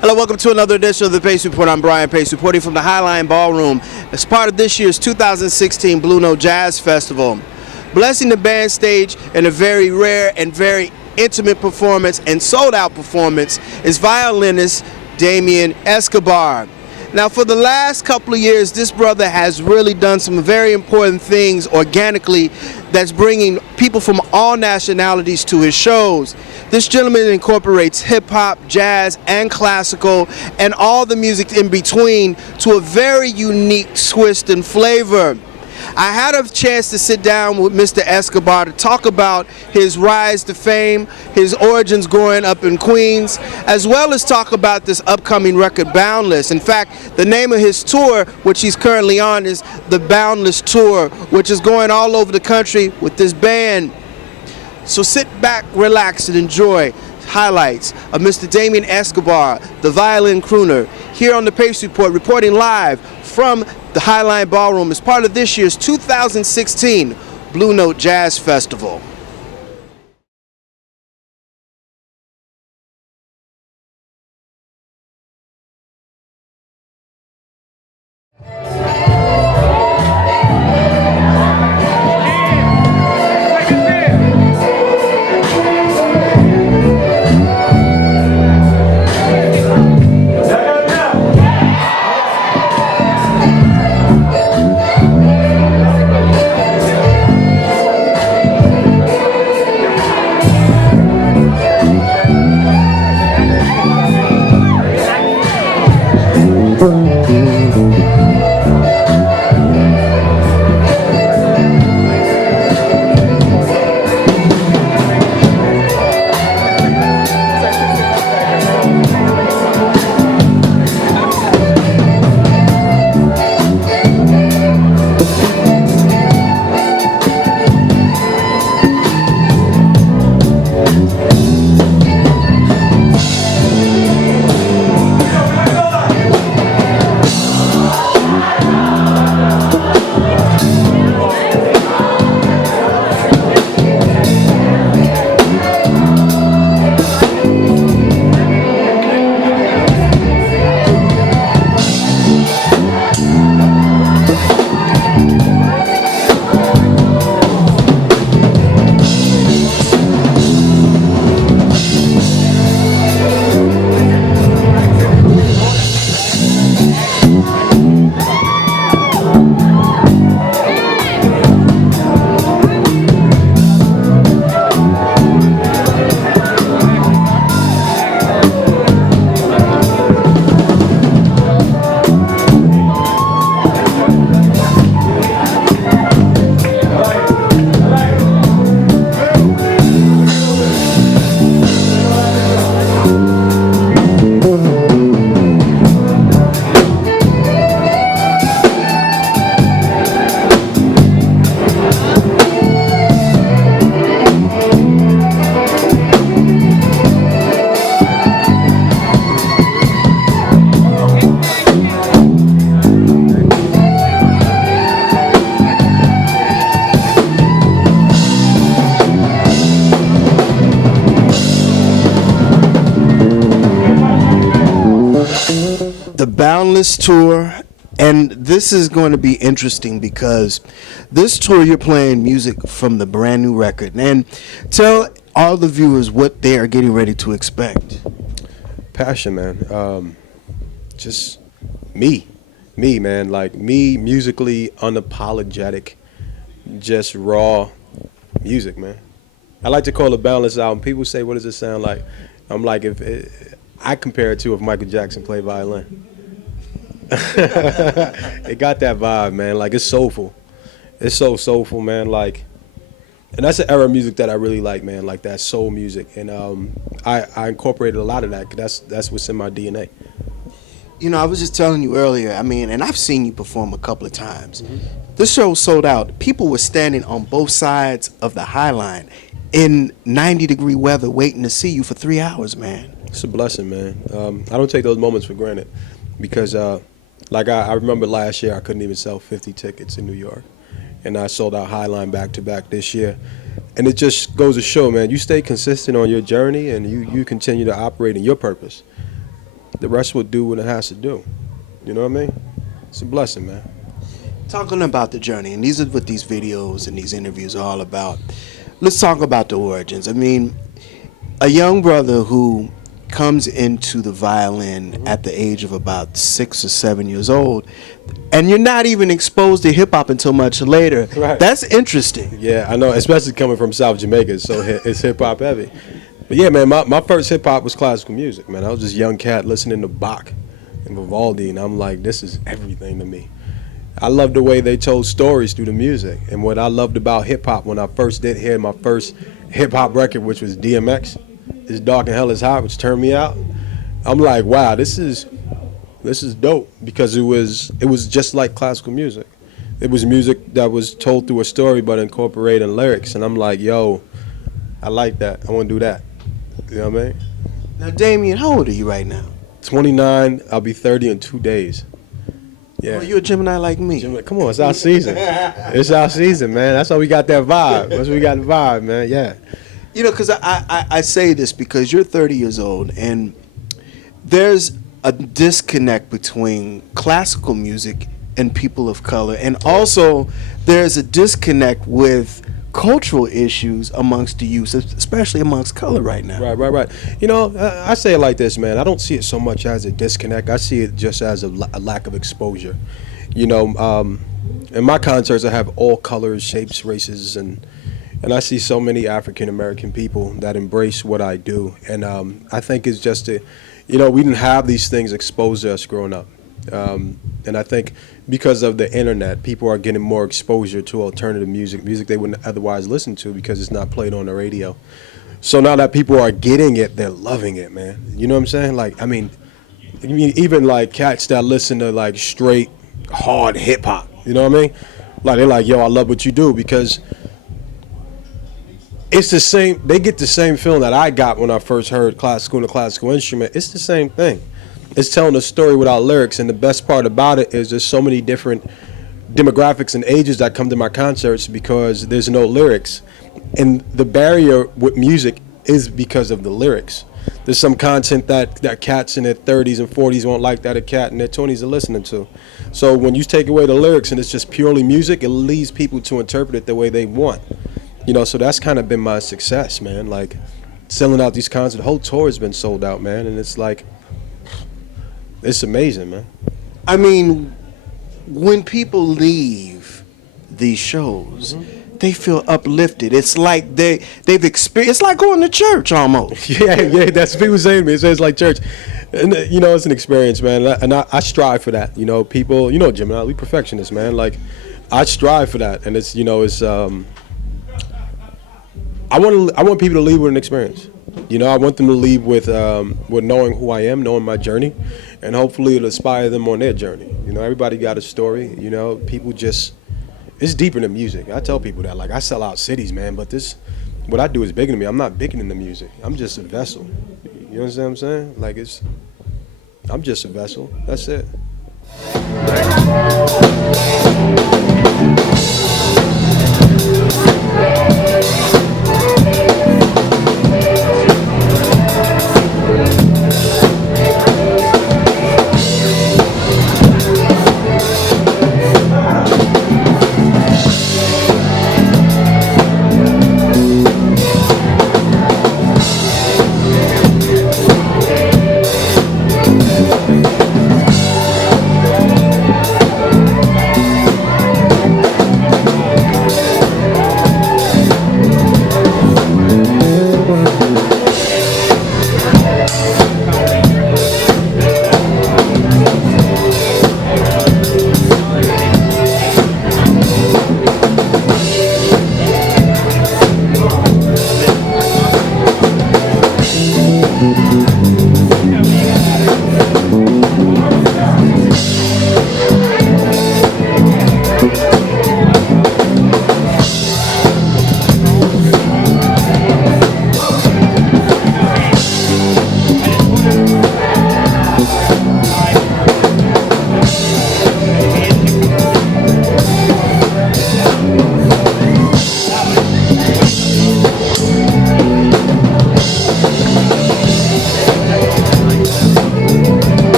Hello, welcome to another edition of the Pace Report. I'm Brian Pace, reporting from the Highline Ballroom as part of this year's 2016 Blue Note Jazz Festival. Blessing the band stage in a very rare and very intimate performance and sold-out performance is violinist Damien Escobar. Now, for the last couple of years, this brother has really done some very important things organically that's bringing people from all nationalities to his shows. This gentleman incorporates hip-hop, jazz, and classical, and all the music in between to a very unique twist and flavor. I had a chance to sit down with Mr. Escobar to talk about his rise to fame, his origins growing up in Queens, as well as talk about this upcoming record, Boundless. In fact, the name of his tour, which he's currently on, is the Boundless Tour, which is going all over the country with this band. So sit back, relax, and enjoy highlights of Mr. Damien Escobar, the violin crooner, here on the Pace Report, reporting live from the Highline Ballroom as part of this year's 2016 Blue Note Jazz Festival. The Boundless Tour, and this is going to be interesting because this tour you're playing music from the brand new record. And tell all the viewers what they are getting ready to expect. Passion, man. Just me, man. Like me, musically unapologetic, just raw music, man. I like to call it Boundless album. People say, "What does it sound like?" I'm like, I compare it to if Michael Jackson played violin. It got that vibe, man. Like, it's soulful. It's so soulful, man. Like, and that's the era of music that I really like, man. Like that soul music, and I incorporated a lot of that. 'Cause that's what's in my DNA. You know, I was just telling you earlier, I mean, and I've seen you perform a couple of times. This show sold out. People were standing on both sides of the High Line in 90-degree weather waiting to see you for 3 hours, man. It's a blessing, man. I don't take those moments for granted because, like I remember last year I couldn't even sell 50 tickets in New York, and I sold out High Line back-to-back this year. And it just goes to show, man, you stay consistent on your journey and you continue to operate in your purpose. the rest will do what it has to do. You know what I mean? It's a blessing, man. Talking about the journey, and these are what these videos and these interviews are all about. Let's talk about the origins. I mean, a young brother who comes into the violin at the age of about 6 or 7 years old, and you're not even exposed to hip hop until much later. Right. That's interesting. Yeah, I know, especially coming from South Jamaica, so it's hip hop heavy. But yeah, man, my first hip hop was classical music, man. I was just a young cat listening to Bach and Vivaldi, and I'm like, this is everything to me. I love the way they told stories through the music, and what I loved about hip hop when I first did hear my first hip hop record, which was DMX, "It's Dark and Hell Is Hot," which turned me out. I'm like, wow, this is dope, because it was just like classical music. It was music that was told through a story but incorporating lyrics, and I'm like, yo, I like that. I want to do that. You know what I mean? Now, Damien, how old are you right now? 29. I'll be 30 in 2 days. Yeah. Oh, you're a Gemini like me. Come on, it's our season. It's our season, man. That's why we got that vibe. That's why we got the vibe, man. Yeah. You know, because I say this because you're 30 years old, and there's a disconnect between classical music and people of color, and also there's a disconnect with cultural issues amongst the youth, especially amongst color right now. Right. You know, I say it like this, man. I don't see it so much as a disconnect. I see it just as a lack of exposure. You know, in my concerts, I have all colors, shapes, races, and I see so many African American people that embrace what I do. And I think it's just you know, we didn't have these things exposed to us growing up. And I think because of the internet, people are getting more exposure to alternative music they wouldn't otherwise listen to because it's not played on the radio. So now that people are getting it, they're loving it, man. You know what I'm saying? Like, I mean, even like cats that listen to like straight hard hip hop, you know what I mean? Like, they're like, yo, I love what you do, because it's the same. They get the same feeling that I got when I first heard classical and a classical instrument. It's the same thing. It's telling a story without lyrics, and the best part about it is there's so many different demographics and ages that come to my concerts because there's no lyrics. And the barrier with music is because of the lyrics. There's some content that cats in their 30s and 40s won't like that a cat in their 20s are listening to. So when you take away the lyrics and it's just purely music, it leads people to interpret it the way they want. You know, so that's kind of been my success, man. Like, selling out these concerts, the whole tour has been sold out, man. And it's like, it's amazing, man. I mean, when people leave these shows, they feel uplifted. It's like they've experienced. It's like going to church almost. Yeah. That's what people say to me. It's like church, and you know, it's an experience, man. And I strive for that. You know, people. You know, Gemini, we perfectionists, man. Like, I strive for that, and it's, you know, it's. I want people to leave with an experience. You know, I want them to leave with knowing who I am, knowing my journey, and hopefully it'll inspire them on their journey. You know, everybody got a story. You know, people just, it's deeper than music. I tell people that, like, I sell out cities, man, but what I do is bigger than me. I'm not bigger than the music. I'm just a vessel. You understand what I'm saying? Like, I'm just a vessel. That's it.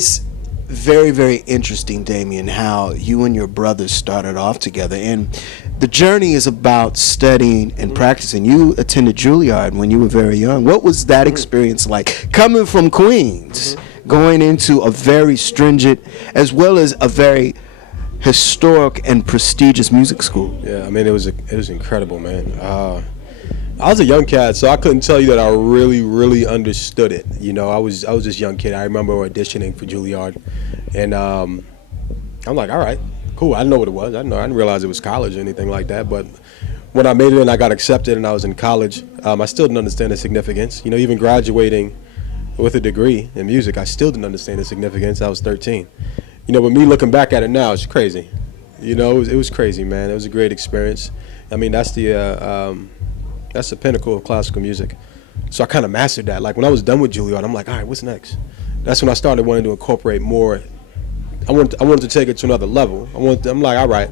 it's very, very interesting, Damien, how you and your brothers started off together. And the journey is about studying and practicing. You attended Juilliard when you were very young. What was that experience like? Coming from Queens, going into a very stringent, as well as a very historic and prestigious music school. Yeah, I mean, it was incredible, man. I was a young cat, so I couldn't tell you that I really understood it. You know, I was this young kid. I remember auditioning for Juilliard, and I'm like, all right, cool. I didn't know what it was. I didn't realize it was college or anything like that. But when I made it and I got accepted and I was in college, I still didn't understand the significance. You know, even graduating with a degree in music, I still didn't understand the significance. I was 13. You know, but me looking back at it now, it's crazy. You know, it was crazy, man. It was a great experience. I mean, that's the pinnacle of classical music. So I kind of mastered that. Like when I was done with Juilliard, I'm like, all right, what's next? That's when I started wanting to incorporate more. I wanted to take it to another level. I'm like, all right,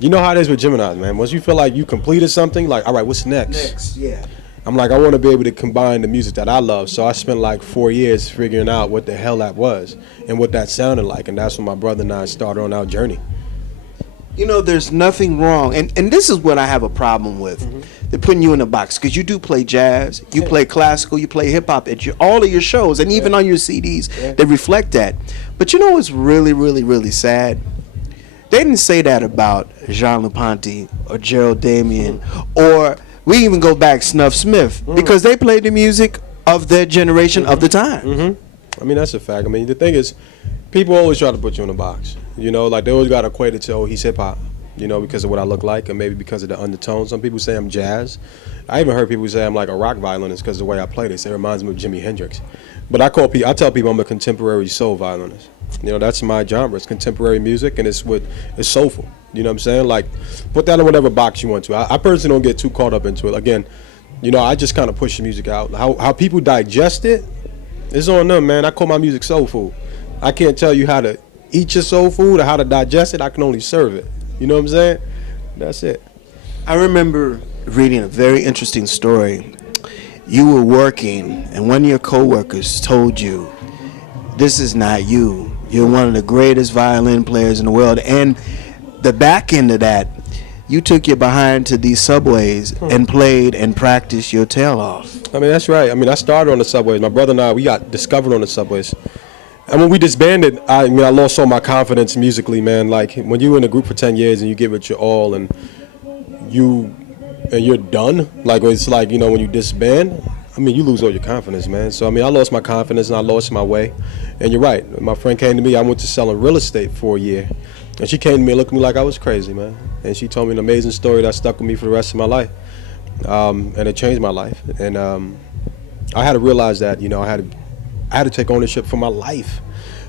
you know how it is with Geminis, man. Once you feel like you completed something, like, all right, what's next? Next, yeah. I'm like, I want to be able to combine the music that I love. So I spent like 4 years figuring out what the hell that was and what that sounded like. And that's when my brother and I started on our journey. You know, there's nothing wrong, and this is what I have a problem with. They're putting you in a box because you do play jazz, you play classical, you play hip hop at all of your shows, and even on your CDs, they reflect that. But you know what's really, really, really sad? They didn't say that about Jean Leponti or Gerald Damien, or we even go back Snuff Smith, because they played the music of their generation of the time. I mean, that's a fact. I mean, the thing is, people always try to put you in a box. You know, like they always got equated to, oh, he's hip hop, you know, because of what I look like, or maybe because of the undertones. Some people say I'm jazz. I even heard people say I'm like a rock violinist because of the way I play this. It reminds me of Jimi Hendrix. But I tell people I'm a contemporary soul violinist. You know, that's my genre. It's contemporary music, and it's soulful. You know what I'm saying? Like, put that in whatever box you want to. I personally don't get too caught up into it. Again, you know, I just kind of push the music out. How people digest it is on them, man. I call my music soul food. I can't tell you how to eat your soul food or how to digest it. I can only serve it. You know what I'm saying? That's it. I remember reading a very interesting story. You were working, and one of your coworkers told you, this is not you. You're one of the greatest violin players in the world. And the back end of that, you took your behind to these subways and played and practiced your tail off. I mean, that's right. I mean, I started on the subways. My brother and I, we got discovered on the subways. And when we disbanded, I lost all my confidence musically, man. Like when you're in a group for 10 years and you give it your all and you're done, like it's like, you know, when you disband, I mean, you lose all your confidence, man. So, I mean, I lost my confidence and I lost my way. And you're right. My friend came to me. I went to selling real estate for a year. And she came to me and looked at me like I was crazy, man. And she told me an amazing story that stuck with me for the rest of my life. And it changed my life. And I had to realize that, you know, I had to take ownership for my life,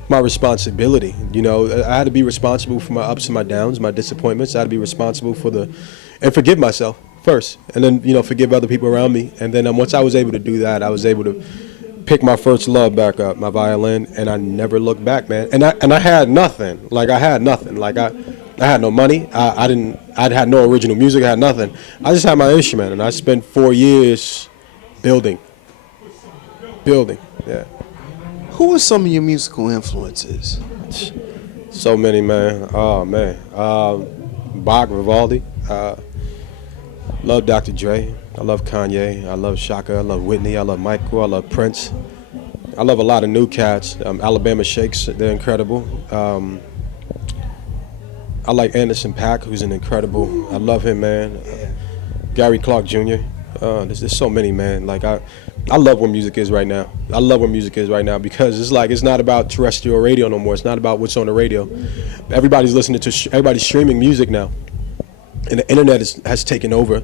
my responsibility. You know, I had to be responsible for my ups and my downs, my disappointments. I had to be responsible and forgive myself first, and then, you know, forgive other people around me. And then once I was able to do that, I was able to pick my first love back up, my violin, and I never looked back, man. And I had nothing. Like I had nothing. Like I had no money. I had no original music. I had nothing. I just had my instrument, and I spent 4 years building. Yeah. Who are some of your musical influences? So many, man. Oh, man. Bach, Vivaldi. Love Dr. Dre. I love Kanye. I love Shaka. I love Whitney. I love Michael. I love Prince. I love a lot of new cats. Alabama Shakes, they're incredible. I like Anderson .Paak, who's an incredible. I love him, man. Gary Clark Jr. There's so many, man. Like I love where music is right now. I love where music is right now because it's like it's not about terrestrial radio no more. It's not about what's on the radio. Everybody's listening to everybody's streaming music now, and the internet has taken over.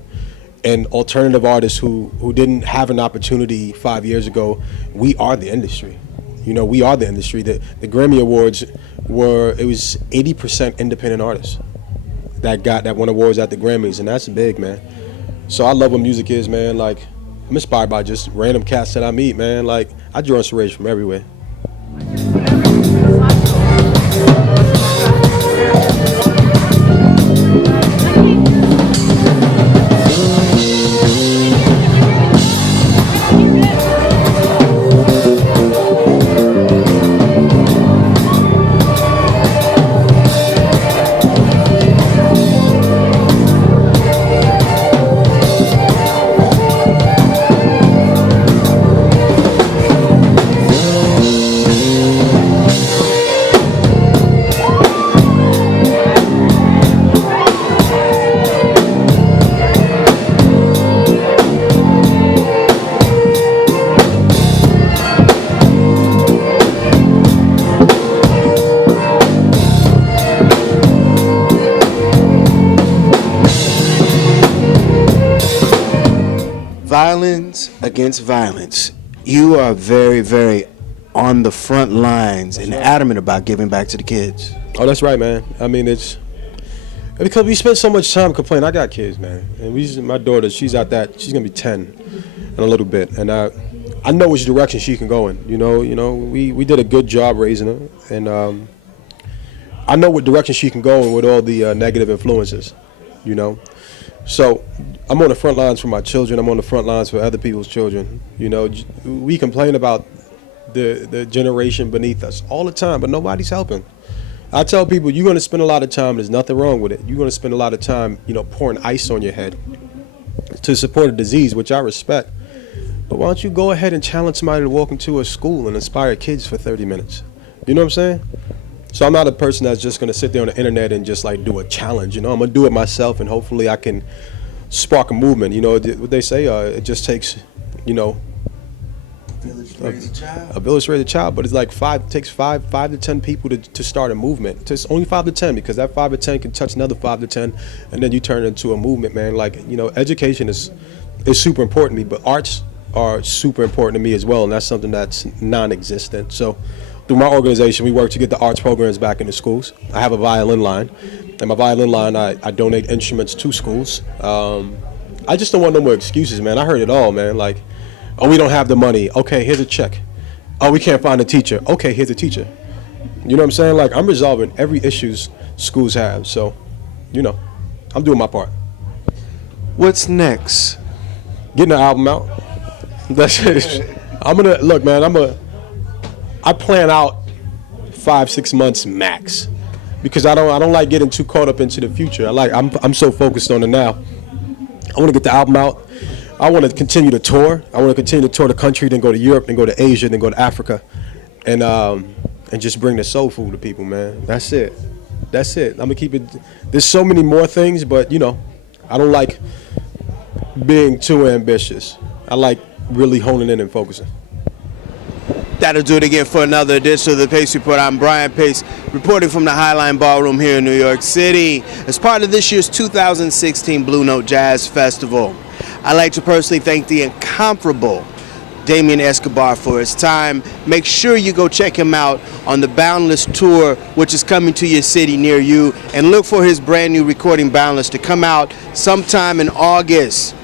And alternative artists who didn't have an opportunity 5 years ago, we are the industry. You know, we are the industry. The Grammy Awards it was 80% independent artists that won awards at the Grammys, and that's big, man. So I love what music is, man. Like, I'm inspired by just random cats that I meet, man. Like, I draw inspiration from everywhere. Violins Against Violence. You are very, very on the front lines and adamant about giving back to the kids. Oh, that's right, man. I mean, it's because we spend so much time complaining. I got kids, man, and my daughter, she's gonna be 10 in a little bit, and I know which direction she can go in. We did a good job raising her, and I know what direction she can go in with all the negative influences. So I'm on the front lines for my children. I'm on the front lines for other people's children. We complain about the generation beneath us all the time, but nobody's helping. I tell people, you're going to spend a lot of time, there's nothing wrong with it. You're going to spend a lot of time, pouring ice on your head to support a disease, which I respect. But why don't you go ahead and challenge somebody to walk into a school and inspire kids for 30 minutes? You know what I'm saying? So I'm not a person that's just going to sit there on the internet and just like do a challenge. I'm going to do it myself, and hopefully I can spark a movement. What they say, it just takes, a village to raise a child, but it's like takes five to 10 people to start a movement. It's only 5 to 10, because that 5 to 10 can touch another 5 to 10, and then you turn it into a movement, man. Education is super important to me, but arts are super important to me as well, and that's something that's non-existent. So through my organization, we work to get the arts programs back into schools. I have a violin line, and my violin line, I donate instruments to schools. I just don't want no more excuses, man. I heard it all, man. Oh, we don't have the money. Okay, here's a check. Oh, we can't find a teacher. Okay, here's a teacher. You know what I'm saying? I'm resolving every issues schools have. So, I'm doing my part. What's next? Getting the album out. That's it. Look, man, I plan out 5-6 months max, because I don't like getting too caught up into the future. I'm so focused on the now. I want to get the album out. I want to continue to tour. I want to continue to tour the country, then go to Europe, then go to Asia, then go to Africa, and just bring the soul food to people, man. That's it. I'm gonna keep it. There's so many more things, but I don't like being too ambitious. I like really honing in and focusing. That'll do it again for another edition of the Pace Report. I'm Brian Pace, reporting from the Highline Ballroom here in New York City as part of this year's 2016 Blue Note Jazz Festival. I'd like to personally thank the incomparable Damien Escobar for his time. Make sure you go check him out on the Boundless Tour, which is coming to your city near you, and look for his brand new recording, Boundless, to come out sometime in August.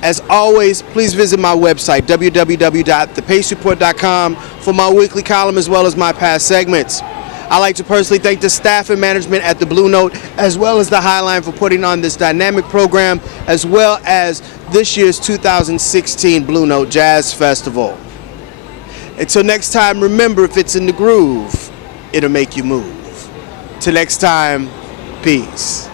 As always, please visit my website, www.thepacereport.com, for my weekly column as well as my past segments. I'd like to personally thank the staff and management at the Blue Note, as well as the Highline, for putting on this dynamic program, as well as this year's 2016 Blue Note Jazz Festival. Until next time, remember, if it's in the groove, it'll make you move. Till next time, peace.